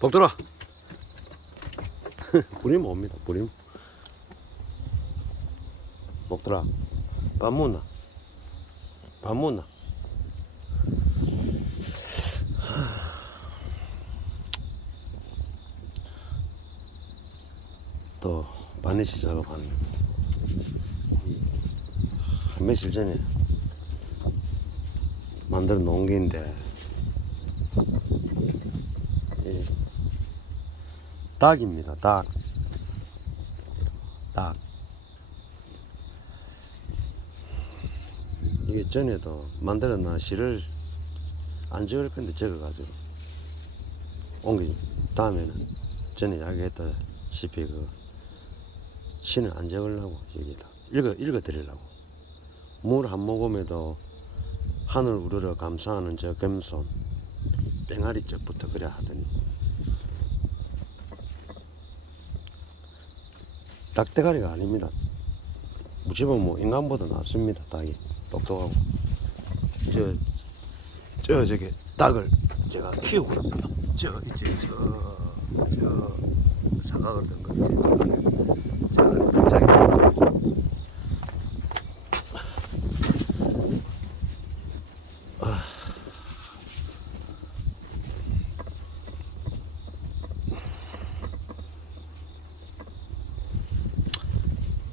복돌아. 부림 옵니다 부림 복돌아 밥 먹나? 밥 먹나? 또 바니시 작업하는 이 며칠 전에 만들어 놓은 게인데. 예. 닭입니다 닭. 닭. 이게 전에도 만들어 놔 실을 안 적을 건데 적어가지고 옮기 다음에는 전에 이야기했다시피 그 신을 안 적으려고 여기다. 읽어 읽어 드리려고. 물 한 모금에도 하늘 우러러 감사하는 저 겸손 뺑아리 쪽부터 그래 하더니 닭대가리가 아닙니다. 무지면 뭐 인간보다 낫습니다 닭이. 똑똑하고. 저, 저 저기 닭을 제가 키우고 있어요 저 이제 저, 저 사각을 든거 이제 저 안에 저 안에 갑자기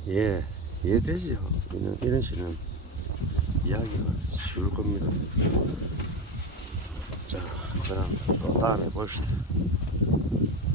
예, 이해되지요. 이런, 이런 식은 이야기가 쉬울 겁니다. 자, 그럼 또 다음에 봅시다.